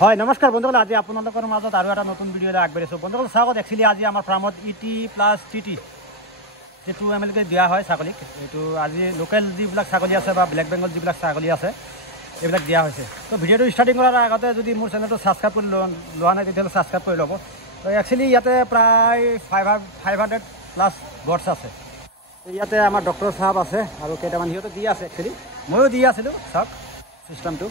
হয় নমস্কাৰ বন্ধুসকল, আজি আপোনালোকৰ মাজত আৰু এটা নতুন ভিডিঅ'লৈ আগবাঢ়িছোঁ। বন্ধুসকল চাওক, একচুৱেলি আজি আমাৰ ফাৰ্মত ET+TT যিটো এমএলকে দিয়া হয় ছাগলীক, এইটো আজি লোকেল যিবিলাক ছাগলী আছে বা ব্লেক বেংগল যিবিলাক ছাগলী আছে এইবিলাক দিয়া হৈছে। তো ভিডিঅ'টো ষ্টাৰ্টিং কৰাৰ আগতে যদি মোৰ চেনেলটো ছাবস্ক্ৰাইব কৰি লোৱা নাই তেতিয়াহ'লে ছাবস্ক্ৰাইব কৰি ল'ব। তো একচুৱেলি ইয়াতে প্ৰায় 500+ বৰ্ডছ আছে। ইয়াতে আমাৰ ডক্টৰ চাহাব আছে আৰু কেইটামান সিহঁতে দি আছে। একচুৱেলি ময়ো দি আছিলোঁ চাওক চিষ্টেমটো।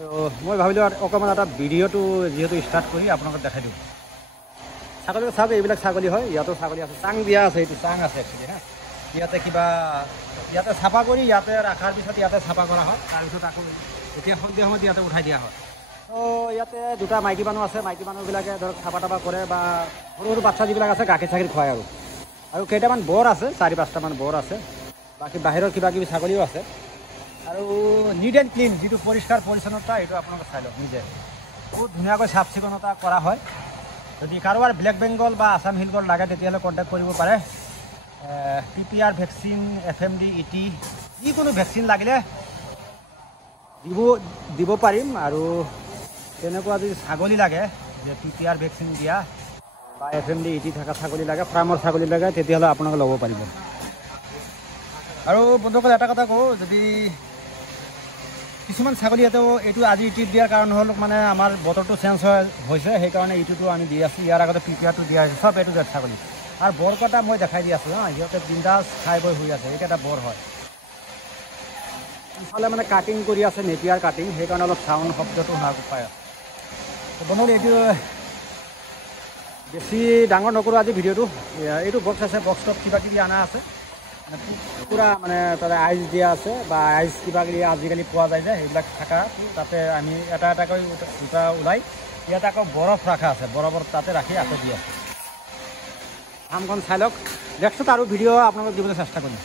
তো মই ভাবিলোঁ অকণমান এটা ভিডিঅ'টো যিহেতু ষ্টাৰ্ট কৰি আপোনালোকক দেখাই দিওঁ। ছাগলী চাওক, এইবিলাক ছাগলী হয়, ইয়াতো ছাগলী আছে, চাং দিয়া আছে, এইটো চাং আছে একচুৱেলি হা। ইয়াতে কিবা ইয়াতে চাফা কৰি ইয়াতে ৰখাৰ পিছত ইয়াতে চাফা কৰা হয়, তাৰপিছত আকৌ এতিয়া সন্ধিয়া সময়ত ইয়াতে উঠাই দিয়া হয়। তো ইয়াতে দুটা মাইকী মানুহ আছে, মাইকী মানুহবিলাকে ধৰক চাফা তাফা কৰে বা সৰু সৰু বাচ্ছা যিবিলাক আছে গাখীৰ চাখীৰ খুৱায় আৰু কেইটামান বৰ আছে, 4-5টামান বৰ আছে, বাকী বাহিৰৰ কিবা কিবি ছাগলীও আছে। আৰু নিট এণ্ড ক্লিন যিটো পৰিষ্কাৰ পৰিচ্ছন্নতা এইটো আপোনালোকে চাই লওক নিজে, বহুত ধুনীয়াকৈ চাফ চিকুণতা কৰা হয়। যদি কাৰোবাৰ ব্লেক বেংগল বা আছাম হিলগল লাগে তেতিয়াহ'লে কণ্টেক্ট কৰিব পাৰে। PPR ভেকচিন, FMD, ET যিকোনো ভেকচিন লাগিলে দিব পাৰিম। আৰু তেনেকুৱা যদি ছাগলী লাগে যে PPR ভেকচিন দিয়া বা FMD, ET থকা ছাগলী লাগে, ফাৰ্মৰ ছাগলী লাগে, তেতিয়াহ'লে আপোনালোকে ল'ব পাৰিব। আৰু বন্ধুসকল এটা কথা কওঁ, যদি কিছুমান ছাগলী এইটো আজি ET দিয়াৰ কাৰণ হ'ল মানে আমাৰ বতৰটো চেঞ্জ হৈছে, সেইকাৰণে ETটো আমি দি আছোঁ। ইয়াৰ আগতে PPRটো দিয়া হৈছে, চব এইটো ছাগলী। আৰু বৰ কটা মই দেখাই দি আছোঁ হা, সিহঁতে বিন্দাছ খাই বৈ শুই আছে। এইকেইটা বৰ হয়, ইফালে মানে কাটিং কৰি আছে, নেপিয়াৰ কাটিং, সেইকাৰণে অলপ চাউণ্ড শব্দটো শুনা পাই আছে। বন্ধুসকল এইটো বেছি ডাঙৰ নকৰোঁ আজি ভিডিঅ'টো। এইটো বক্স আছে, বক্সত কিবা কিবি অনা আছে, পূৰা মানে তাতে আইচ দিয়া আছে বা আইচ কিবা কিবি আজিকালি পোৱা যায় যে সেইবিলাক থকা, তাতে আমি এটা এটাকৈ দুটা ওলাই ইয়াতে আকৌ বৰফ ৰখা আছে, বৰফৰ তাতে ৰাখি আকৌ দি আছে। ফাৰ্মখন চাই লওক, নেক্সটত আৰু ভিডিঅ' আপোনালোকক দিবলৈ চেষ্টা কৰিম।